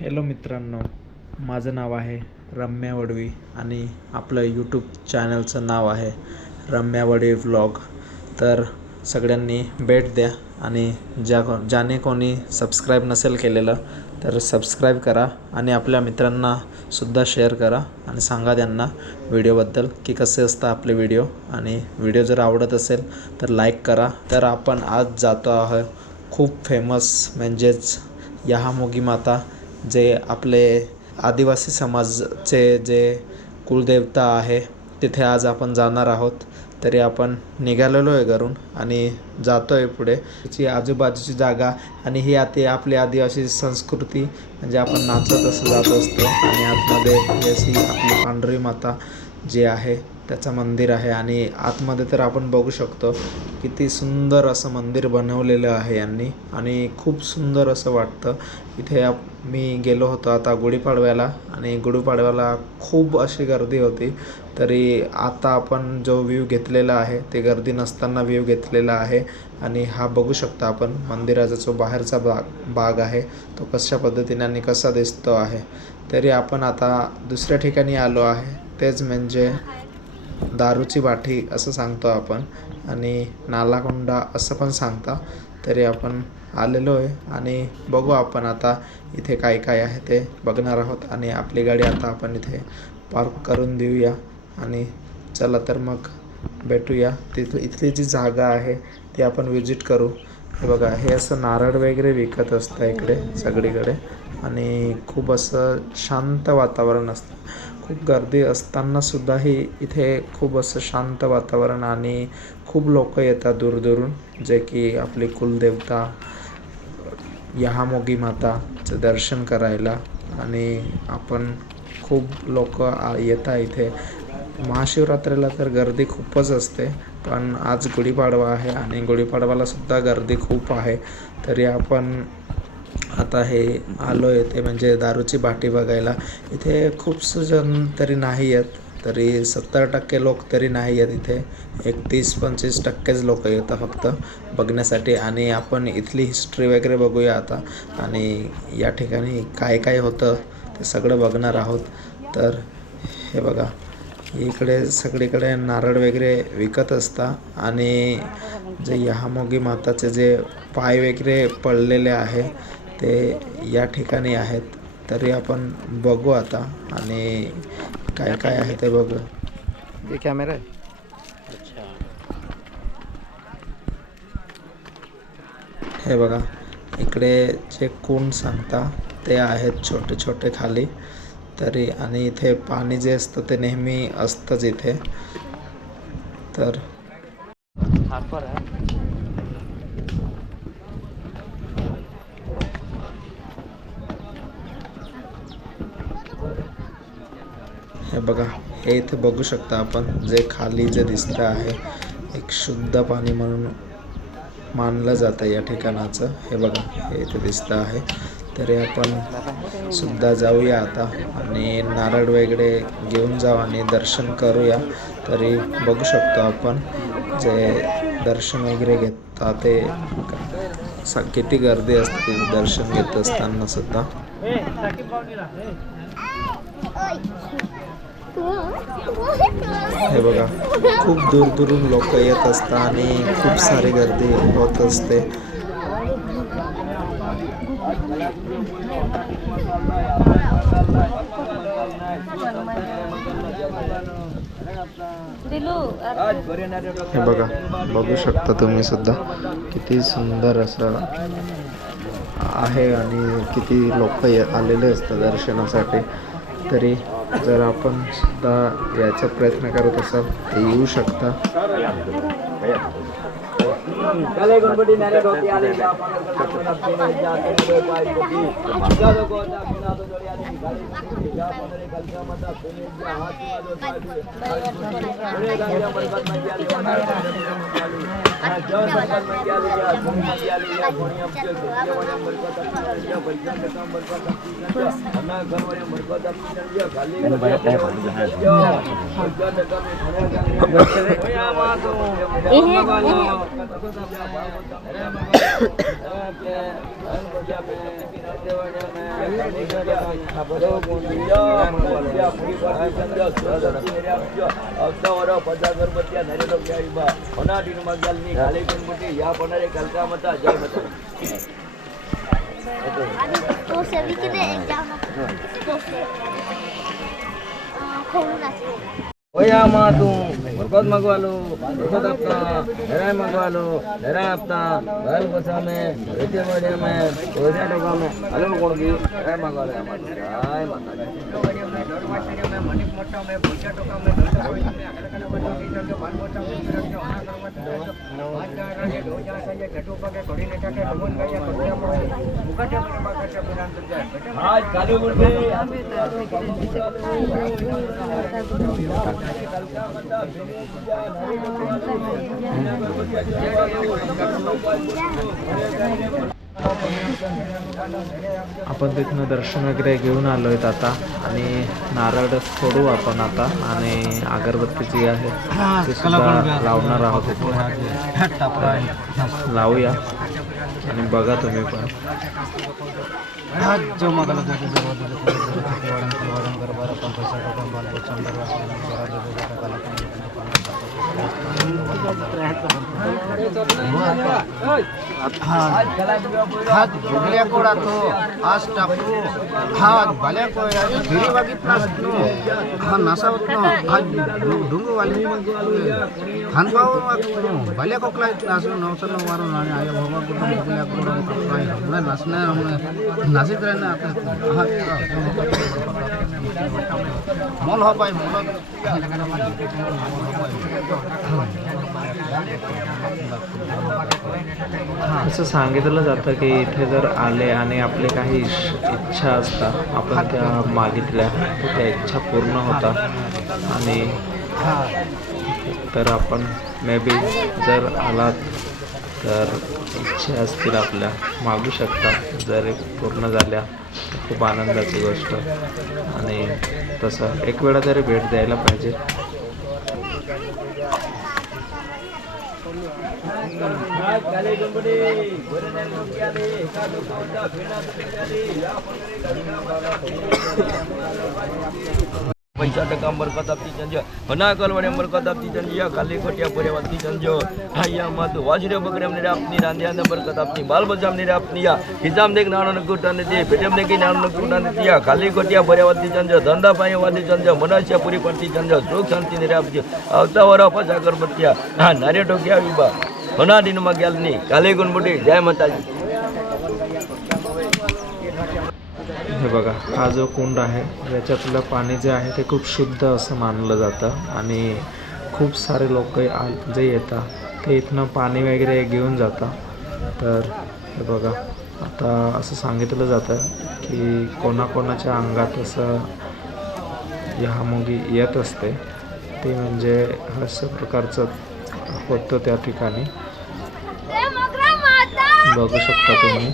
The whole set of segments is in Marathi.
हॅलो मित्रांनो, माझं नाव आहे रम्या वडवी आणि आपलं यूट्यूब चॅनलचं नाव आहे रम्या वडवी व्लॉग. तर सगळ्यांनी भेट द्या आणि ज्याने कोणी सबस्क्राईब नसेल केलेलं तर सबस्क्राईब करा आणि आपल्या मित्रांना सुद्धा शेअर करा आणि सांगा त्यांना व्हिडिओबद्दल की कसे असतं आपले व्हिडिओ. आणि व्हिडिओ जर आवडत असेल तर लाईक करा. तर आपण आज जातो आहोत खूप फेमस म्हणजेच यहामोगी माता, जे आपले आदिवासी समाजाचे जे कुलदेवता आहे तिथे आज आपण जाणार आहोत. तरी आपण निघालेलो आहे घरून आणि जातो आहे पुढे. त्याची आजूबाजूची जागा आणि ही आता आपली आदिवासी संस्कृती म्हणजे आपण नाचत असं जात असतो. आणि आतमध्ये ही अशी आपली पांढरी माता जी आहे त्याचं मंदिर आहे. आणि आतमध्ये तर आपण बघू शकतो किती सुंदर असं मंदिर बनवलेलं आहे यांनी आणि खूप सुंदर असं वाटतं. इथे मी गेलो होतो आता गुढीपाडव्याला आणि गुढीपाडव्याला खूप अशी गर्दी होती. तरी आता आपण जो व्ह्यू घेतलेला आहे ते गर्दी नसताना व्ह्यू घेतलेला आहे. आणि हा बघू शकता आपण मंदिराचा जो बाहेरचा भाग आहे तो कशा पद्धतीने आणि कसा दिसतो आहे. तरी आपण आता दुसऱ्या ठिकाणी आलो आहे, तेच म्हणजे दारूची बाठी असं सांगतो आपण आणि नालाकोंडा असं पण सांगता. तरी आपण आलेलो आहे आणि बघू आपण आता इथे काय काय आहे ते बघणार आहोत. आणि आपली गाडी आता आपण इथे पार्क करून देऊया आणि चला तर मग भेटूया. इथली जी जागा आहे ती आपण विजिट करू. हे बघा, हे असं नारळ वगैरे विकत असतं इकडे सगळीकडे आणि खूप असं शांत वातावरण असतं. खूप गर्दी असतानासुद्धाही इथे खूप असं शांत वातावरण आणि खूप लोक येतात दूरदूरून, जे की आपली कुलदेवता यहामोगी माताचं दर्शन करायला. आणि आपण खूप लोक येतात इथे. महाशिवरात्रीला तर गर्दी खूपच असते, पण आज गुढीपाडवा आहे आणि गुढीपाडवाला सुद्धा गर्दी खूप आहे. तरी आपण आता हे आलो आहे ते म्हणजे दारूची बाटी बघायला. इथे खूपसे जण तरी नाही येत, तरी 70% लोक तरी नाही आहेत इथे. एक 30-25% लोक येतात फक्त बघण्यासाठी. आणि आपण इथली हिस्ट्री वगैरे बघूया आता आणि या ठिकाणी काय काय होतं ते सगळं बघणार आहोत. तर हे बघा, इकडे सगळीकडे नारळ वगैरे विकत असतात आणि जे यहामोगी माताचे जे पाय वगैरे पडलेले आहे ते या ठिकाणी आहेत. तरी आपण बघू आता आणि काय काय आहे ते बघू. ये कॅमेरा आहे. हे बघा, इकडे जे कोण सांगता ते आहेत छोटे छोटे खाली. तरी आणि इथे पाणी जे असतं ते नेहमी असतंच इथे. तर हे बघा, हे इथे बघू शकता आपण जे खाली जे दिसतं आहे एक शुद्ध पाणी म्हणून मानलं जातं या ठिकाणाचं. हे बघा, हे इथे दिसतं आहे. तरी आपण सुद्धा जाऊया आता आणि नारळ वगैरे घेऊन जाऊ आणि दर्शन करूया. तरी बघू शकतो आपण जे दर्शन वगैरे घेतात ते किती गर्दी असते दर्शन घेत असताना सुद्धा. हे बघा, खूप दूरदूरून लोक येत असतात आणि खूप सारी गर्दी होत असते. हे बघा, बघू शकता तुम्ही सुद्धा किती सुंदर असं आहे आणि किती लोक आलेले असतात दर्शनासाठी. तरी जर आपण सुद्धा याचा प्रयत्न करत असाल तर येऊ शकता. Oya matu, berkat magwalo, berkat apna, nerai magwalo, nerai apna, baal basame, rete bade me, oya toka me, alo kongi, nerai magwalo amar, jai mata. आज काली गुड़े आपण तिथनं दर्शन वगैरे घेऊन आलो आहेत आता आणि नारळ फोडू आपण आता आणि अगरबत्ती जी आहे ती सुद्धा लावणार आहोत इथे. लावूया आणि बघा तुम्ही पण. हात भोगल्या कोडातो आज टाकू हा भल्या कोया गिरी बघितलास हा नसावत आज डुंगू वाली खानपाव वागतो भल्या कोकला असं नवसन मारून आणि आया भोगा कुठं भोगल्या कोडा नाचण्या नाचित राहणं आता मोल हो पाय मोल असं सांगितलं जातं की इथे जर आले आणि आपले काही इच्छा असतात आपण त्या मागितल्या तर त्या इच्छा पूर्ण होतात. आणि तर आपण मे बी जर आलात तर इच्छा असतील आपल्या मागू शकता. जर पूर्ण झाल्या तर खूप आनंदाची गोष्ट. आणि तसं एक वेळा तरी भेट द्यायला पाहिजे. काले गणपती गोरेने लोक आले एका लोकांचा फेना आले या पैसा टका बरकत आपती चंज हना कलवडे बरकत आपती चंज या काली खोटिया पर्यावती चंज हाया मत वाजरे बकरे हमने अपनी रांदिया ने बरकत अपनी बाल बच्चा हमने अपनी या हिजाम देख नानो ने कुटाने दे पेटम ने की नानो ने कुटाने दिया काली खोटिया पर्यावती चंज धंधा पाए वादी चंज मनुष्य पूरी पड़ती चंज सुख शांति ने आपती आवता वरा पचा अगरबत्तिया हा नारे टोकिया विबा होना दिन में गयालनी काली गणपती जय माताजी. हे बघा हा जो कुंड आहे याच्यातलं पाणी जे आहे ते खूप शुद्ध असं मानलं जातं आणि खूप सारे लोक जे येतात ते इथनं पाणी वगैरे घेऊन जातात. तर हे बघा आता असं सांगितलं जातं की कोणाकोणाच्या अंगात असं यहामुगी येत असते ते म्हणजे असं प्रकारचं होतं त्या ठिकाणी. बघू शकता तुम्ही.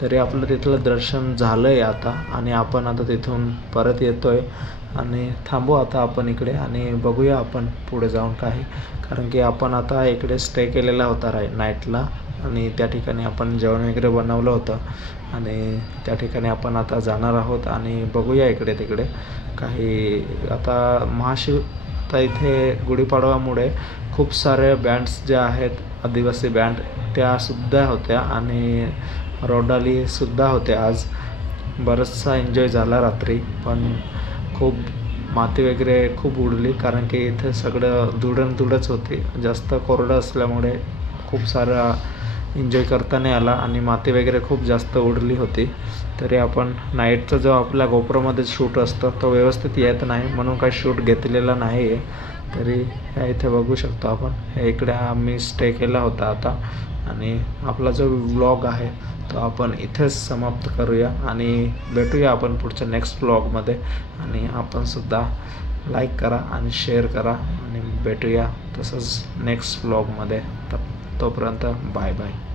तरी आपलं तिथलं दर्शन झालं आहे आता आणि आपण आता तिथून परत येतो आहे आणि थांबू आता आपण इकडे आणि बघूया आपण पुढे जाऊन काही. कारण की आपण आता इकडे स्टे केलेला होता नाईटला आणि त्या ठिकाणी आपण जेवण वगैरे बनवलं होतं आणि त्या ठिकाणी आपण आता जाणार आहोत आणि बघूया इकडे तिकडे काही. आता महाशिवता इथे गुढीपाडवामुळे खूप सारे बँड्स जे आहेत आदिवासी बँड त्यासुद्धा होत्या आणि रोडालीसुद्धा होते. आज बरंचसा एन्जॉय झाला रात्री पण खूप माती वगैरे खूप उडली कारण की इथे सगळं धुडच होती. जास्त कोरडं असल्यामुळे खूप सारा एन्जॉय करता नाही आला आणि माती वगैरे खूप जास्त उडली होती. तरी आपण नाईटचा जो आपल्या गोप्रोमध्ये शूट असतो तो व्यवस्थित येत नाही म्हणून काही शूट घेतलेला नाही आहे. तरी ह्या इथे बघू शकतो आपण, हे इकडे आम्ही स्टे केला होता आता. आणि आपला जो व्लॉग आहे तो आपण इथेच समाप्त करूया आणि भेटूया आपण पुढच्या नेक्स्ट व्लॉगमध्ये. आणि आपणसुद्धा लाईक करा आणि शेअर करा आणि भेटूया तसंच नेक्स्ट व्लॉगमध्ये. तोपर्यंत बाय बाय.